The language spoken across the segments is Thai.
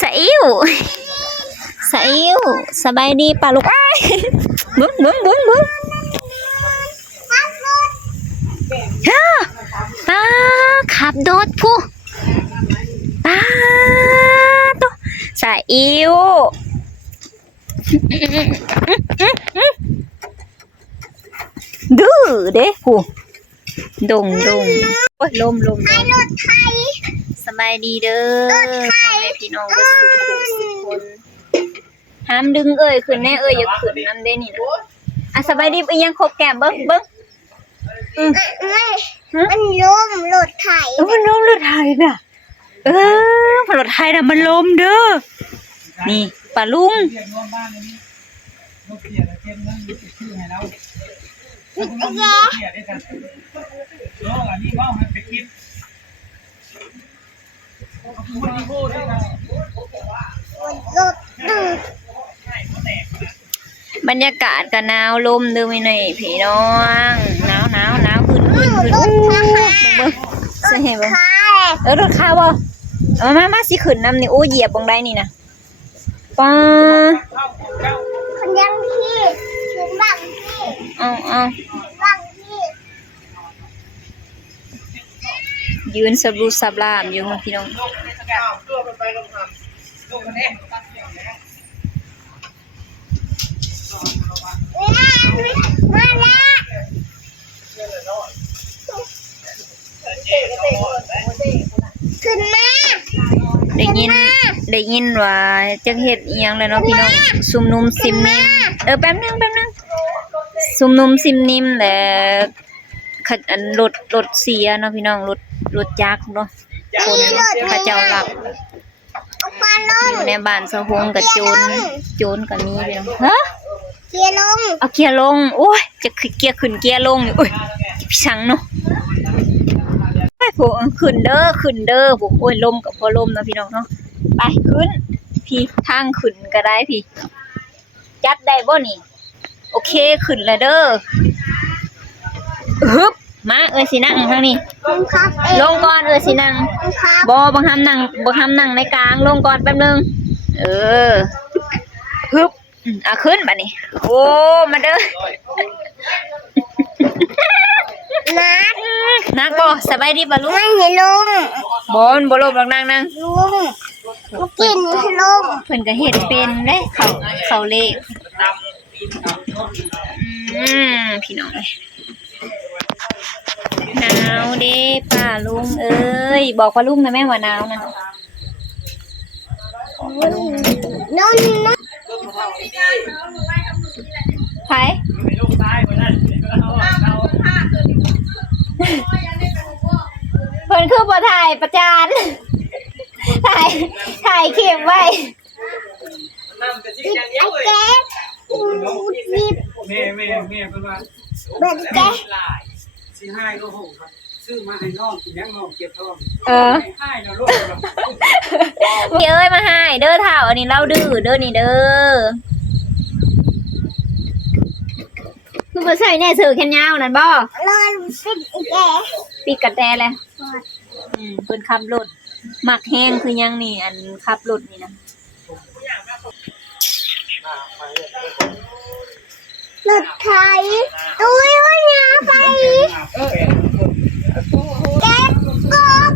สะอิ่วสะอิ่วสบายดีป่ะลูกอ้ายบึ้มบึ้มบึ้มบึ้มฮ่าป้าขับโดดผู้ป้าตัวสะอิ่วดื้อเด้ผู้ดงโอ้ยลมรถไทยสบายดีเด้อพ่อแม่พี่น้องก็สุขคนห้ามดึงขึ้นแน่อย่าขึ้นน้ำเด้นี่นะอ่ะสบายดียังครบแก้มเบิ้งมันล้มรถไถมันล้มรถไถน่ะรถไถน่ะมันล้มเด้อนี่ป้าลุงบรรยากาศก็หนาวลมดูไม่หน่อยพี่น้องหนาวขึ้นใช่เห็นบ่รถข้าวบ่มาสิขึ้นน้ำนี่โอ้เหยียบบังได้นี่นะป้าคนยังพี่ถึงบังพี่บังพี่ยืนสับรูสับลามอยู่พี่น้องมาแล้วขึ้นมาได้ยินว่าจักเฮ็ดอีหยังแล้วเนาะพี่น้องซุมนุ่มซิมนิ่มแป๊บนึงซุมนุ่มซิมนิ่มแหละอันรถเสียเนาะพี่น้องรถจักรเนาะคนพระเจ้าหลับอยู่ในบ้านสะฮงกับโจรก็มีพี่น้องฮะเกียร์ลงเอาเกียร์ลงโอ้ยจะเกียร์ขึ้นเกียร์ลงโอ้ยพี่ชังเนาะไปผู้ขึ้นเด้อผู้โอ้ยลมกับพอลมนะพี่น้องเนาะไปขึ้นพี่ทางขึ้นก็ได้พี่จัดได้บ่นี่โอเคขึ้นแล้วเด้อฮึบมาสินั่งทางนี้ลงก่อนสินั่งบ่บังคับนั่งในกลางลงก่อนแป๊บนึงฮึบขึ้นบัดนี้โอ้มาเด้อนักบ่สบายดีบ่ลุงไม่เห็นลุงบ่ลมหรอกนั่งลุงกินลุงเพิ่นก็เฮ็ดเป็นเด้เขาเลขพี่น้องหนาวเด้ป้าลุงบอกป้าลุงนะแม่ว่าหนาวนั่นไผเพิ่นคือบ่ถ่ายประจานถ่ายคลิปไว้ไอ้แก๊สรีบแม่เพิ่นว่าเบิดแก๊สสิให้โลหะครับซื้อมาให้น้องกินยังน้องเก็บท้องให้เนาะลูกมีมาให้เด้อเฒ่าอันนี้เล่าดื้อเด้อนี่เด้อคือบ่ใส่แน่เสือแขนยาวนั่นบ่รอปิดกระแตแล้วเพิ่นขับรถมักแห้งคือยังนี่อันขับรถนี่นะรถไถตุ้ยว่าหนาไปแก๊สกบ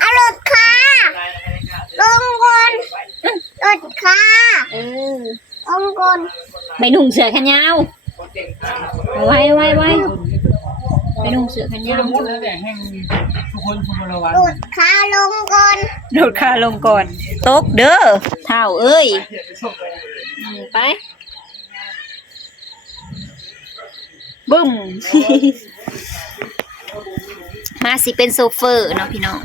เอารถคาลงก่อนรถคาลงก่อนไปนุ่งเสื้อแขนยาวไว้ไปนุ่งเสื้อแขนยาวทุกคนระวังรถคาลงก่อนตกเด้อเท่าไปบึ้มมาสิเป็นโซเฟอร์เนาะพี่น้อง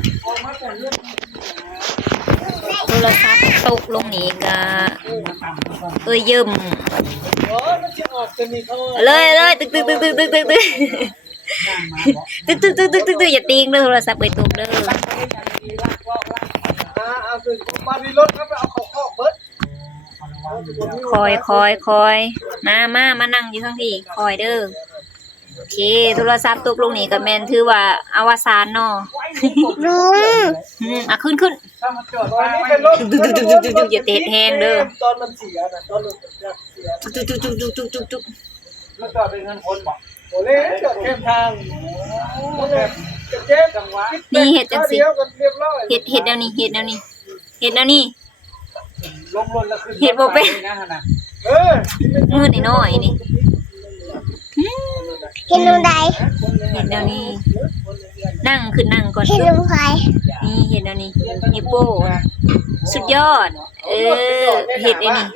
โทรศัพท์ตกลงนี้ก็ยืมเลยตึกอย่าตีงเลยโทรศัพท์ไปตกเด้อเอาคือบ้านมีรถครับเอาเขาเบิด คอยมานั่งอยู่ทั้งที่คอยเด้อ โอเคโทรศัพท์ตกลงนี่ก็แม่นถือว่าอวสานเนาะ ลุง ขึ้น ถ้ามันจอดไว้นี่เป็นรถ จุกอย่าเตะแห้งเด้อ ตอนมันเสียนะตอนรถเสีย จุก แล้วจอดเป็นเงินคนบ่โอ้เล่จอดเข้มทางแบบเจ็บจังหวะ นี่เฮ็ดจังสิ เดียวกันเรียบร้อย เฮ็ดแนวนี้เฮ็ดแนวนี้ลงรถแล้วขึ้น เฮ็ดบ่เป็น นะฮะนะมือน้อยนี่ เห็นลุงใด เฮ็ดแนวนี้นั่งขึ้นนั่งก่อน เห็นลุงใคร นี่เฮ็ดแนวนี้นี่โป้สุดยอดเฮ็ดไอ้นี่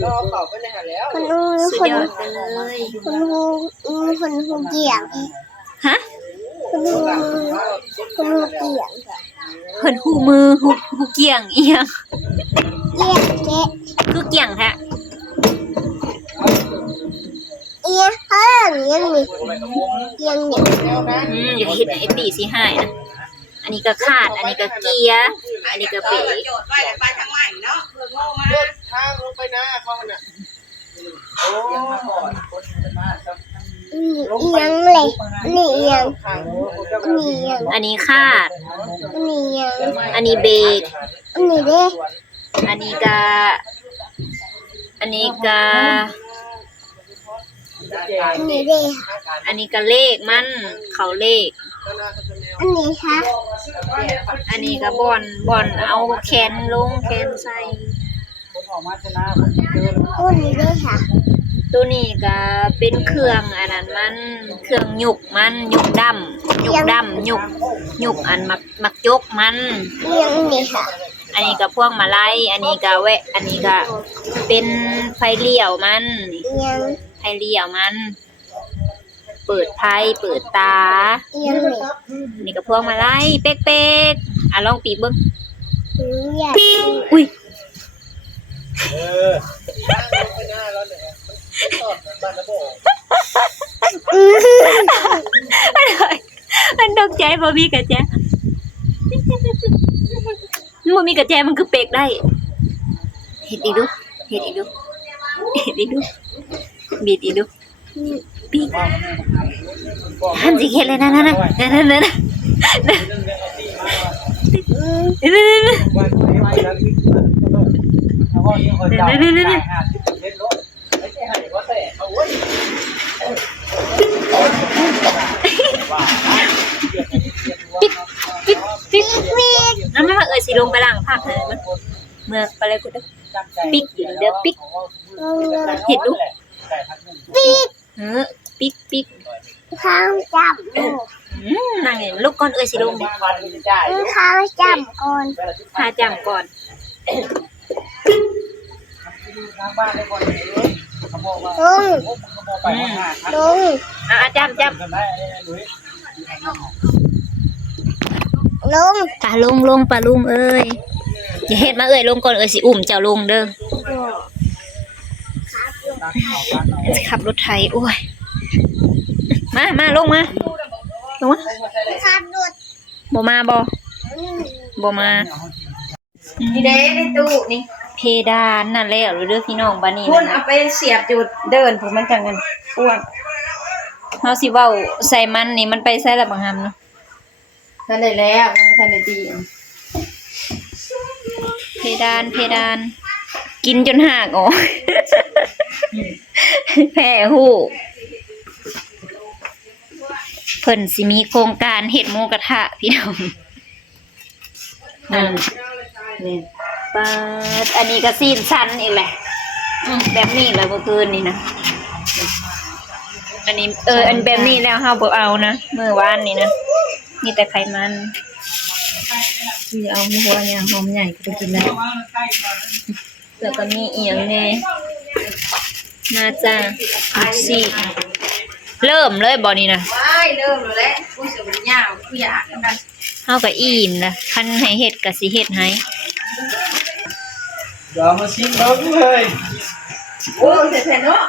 เราเป่าไปในหันแล้ว คนลุง สุด คน ยอ ลุ ด ง ไปเลย คนลุงเกี่ยง ฮะ คนลุงเกี่ยง เพิ่นฮู้มือฮู้เกี่ยงอีหยัง เกี่ยงเจ๊ คือเกี่ยงแท้ เอียเฮ้ยยังนี่ยังนี่ อย่าเฮ็ดให้ไอ้ตีสิหายนะอันนี้ก็คาดอันนี้ก็เกียร์อันนี้ก็เบรก โจทย์ไว้ไปทางใหม่เนาะเพื่อโง่มา ทางลงไปนะเขาเนี่ยโอ้คนจะมาครับ เอียงเลยนี่เอียงนี่เอียง อันนี้คาด นี่เอียง อันนี้เบรก นี่เด้ อันนี้ก็อันนี้ก็ นี่เด้ อันนี้ก็เลขมันเขาเลข อันนี้ค่ะ อันนี้ก็บอนเอาแขนลงแขนใส่ คนออกมาชนะผมเจอแล้ว ตัวนี้เด้ค่ะ ตัวนี้ก็เป็นเครื่องอันนั้นมันเครื่องหยุกมันหยุกดำหยุกอันมักยกมัน เอียงนี่ค่ะ อันนี้ก็พวงมาลัยอันนี้ก็อันนี้ก็เป็นไฟเลี้ยวมัน เอียง ไฟเลี้ยวมัน เปิดไฟเปิดตา เอียงนี่ นี่ก็พวงมาลัยเป๊กๆลองปีบเบิ่ง อยาก อุ้ย ทางลงไปหน้าแล้วเนี่ยมันตอดบ้านระบบ มันตกใจบ่มีกระแจบ่มีกระแจมันคือเป๊กได้เฮ็ดอีกดูบิดอีกดูปีกหันสิเฮ็ดเลยนะวันนี้ไม่แล้วเขาว่านี่คนจ่าย50%ลดไม่ใช่ให้ว่าแต่เอาเว้ยปิ๊กนั่นไม่ว่าสิลงไปล้างผักให้มันเมื่อไปเลยกูเด้อปิ๊กเดี๋ยวปิ๊กเฮ็ดดูปิ๊ก ข้าวจับลูก นั่งนี่ลูกก่อนสิลงดิ ข้าวจับก่อน พาจำก่อน ทางบ้านได้คนเดียวเขาบอกว่า ลุง เขาบอกไปว่า ลุง จำ กันได้ลุย ลุง ปลาลุงปลาลุงเอ้ยอย่าเฮ็ดมาลงก่อนสิอุ้มเจ้าลงเด้อขับรถไถโอ้ยมาลงมาขับรถ บ่มานี่เด้ในตู้นี่ เพดานนั่นแล้วเด้อพี่น้องบัดนี้ คุณ นะ เอาไปเสียบจุดเดินผมมันจังกันอ้วน เฮาสิเว้าใส่มันนี่มันไปใส่ละบังหำเนาะ ทันได้แล้วทันได้ดี เพดานกินจนหักออก แพ้ฮู้เพิ่นสิมีโครงการเฮ็ดหมูกระทะพี่น้องนี่ปาดอันนี้ก็ซีนสันอีกแหละแบบนี้แหละเมื่อคืนนี่นะอันนี้อันแบบนี้แล้วเฮาบ่เอานะมื้อวานนี่นะมีแต่ไขมันที่เอาหัวเนี่ยหอมใหญ่ก็กินได้แล้วก็มีอีหยังแน่น่าจะสิเริ่มเลยบ่นี่นะ ว้ายเริ่มแล้วกูเสียบยาวกูอยากกัน เฮาก็อิ่มละคันให้เฮ็ดก็สิเฮ็ดให้ เดี๋ยวมาชิมแล้วเลย โอ้เสร็จเนาะ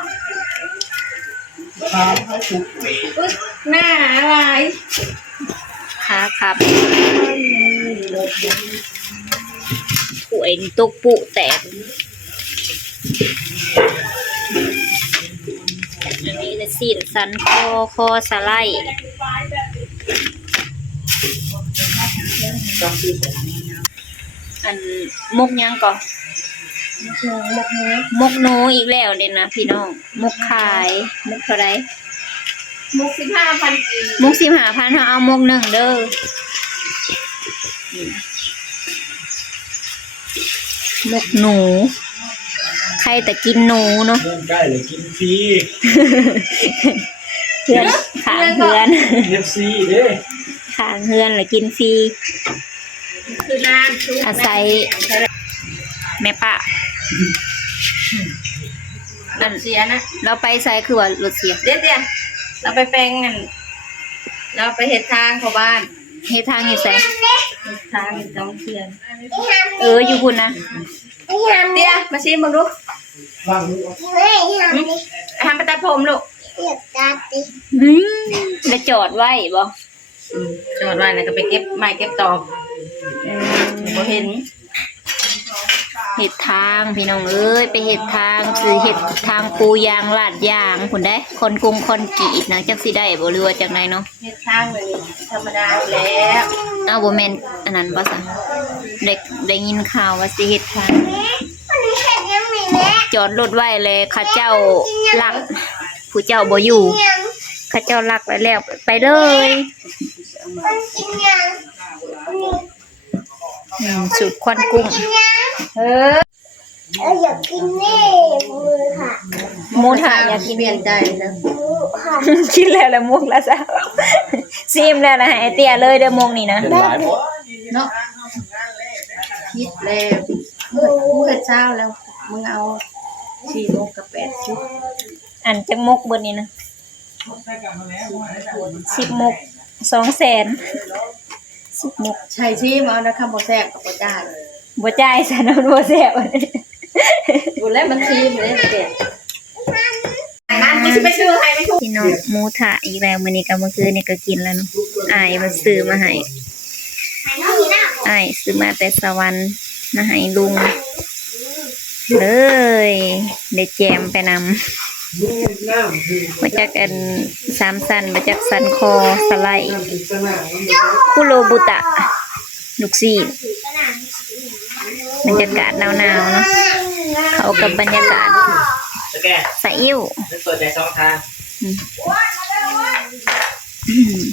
ทานให้ถูก หน้าอะไร ค่ะครับป่วยนี่ตกปุแตกอันนี้จะ ซีนสันคอสไลด์อันมกยังก่อนมกหนูอีกแล้วเด่นนะพี่น้องมกขายมกเท่าไร มุก15,000กีบ มก15,000เขาเอามกหนึ่งเด้อมกหนูใครแต่กินหนูเนาะ เรื่องใกล้เลยกินฟรี เพื่อนขางเพื่อน เอฟซีเด้ ขางเพื่อนหรือกินฟรี คือนานชุบ อาศัยแม่ป้าอัน เสียนะ เราไปใส่คือว่ารถเสีย เดี๋ยวเราไปแปลงกันเราไปเห็ดทางเข้าบ้าน เฮ็ดทางเฮ็ดใส่ เห็ดทางจองเทียน อยู่คุณนะ เดี๋ยวมาชิมมึงดู ฟัง ทำไปตัดผมลูก แล้วจอดไว้บ่ จอดไว้แล้วก็ไปเก็บไม้เก็บตอกบ่เห็น เฮ็ดทางพี่น้องเอ้ยไปเฮ็ดทางคือเฮ็ดทางปูยางลาดยางพุ่นได้คนกรุงคนกรีดนะจักสิได้บ่หรือว่าจังไดเนาะ เห็ดทางเลยธรรมดาแล้ว อ้าวบ่แม่นอันนั้นบ่ซะได้ยินข่าวว่าสิเฮ็ดทางจอดรถไว้เลยเขาเจ้าลักผู้เจ้าบ่อยู่เขาเจ้าลักไว้แล้วไปเลยสูตรควันกุ้ง อยากกินนี่มือค่ะ หมูถ่าอยากกิน เปลี่ยนใจแล้ว กินแล้วละมุกละซะซิมแล้วนะให้ไอ้เตี้ยเลยเด้อมงนี่นะ เป็นหลายบ่ เนาะคิดแล้วกูเห็ดเช้าแล้วมึงเอา4 โมงกับ8 ชุด อันจังมกเบิดนี่นะ10มก200,000 10มก ใช่ชิมเอานะคำบ่แซ่บกับบ่จ้า บ่จ่ายซะเนาะบ่แซ่บ ดูแล้วมันชิมเลยเด็ดนั่นกูสิไปซื้อให้ไม่ถูก พี่น้องหมูถ่าอีกแล้วมื้อนี้กับเมื่อคืนนี่ก็กินแล้วเนาะอ้ายมาซื้อมาให้อ้ายซื้อมาแต่สวรรค์มาให้ลุงเลยได้แจมไปนำ ลูกน้ำคือ มาจากอัน3สันมาจากสันคอสไลด์ ปริศนา คุโรบุตะลูกซีนบรรยากาศหนาวๆเนาะเข้ากับบรรยากาศ สแกน สะอิ่ว เปิดใจช่องทาง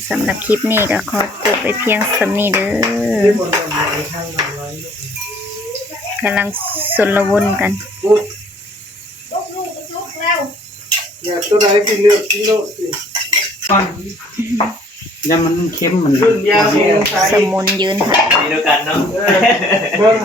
สำหรับคลิปนี้ก็ขอจบไปเพียงสำนี้เด้อกำลังสนละวนกัน อยากตัวไหนกินเลือกกินโลดสิก่อนยังมันเค็มมันขึ้นยาว สมุนยืนถ่าย ดีด้วยกันเนาะเบิ่ง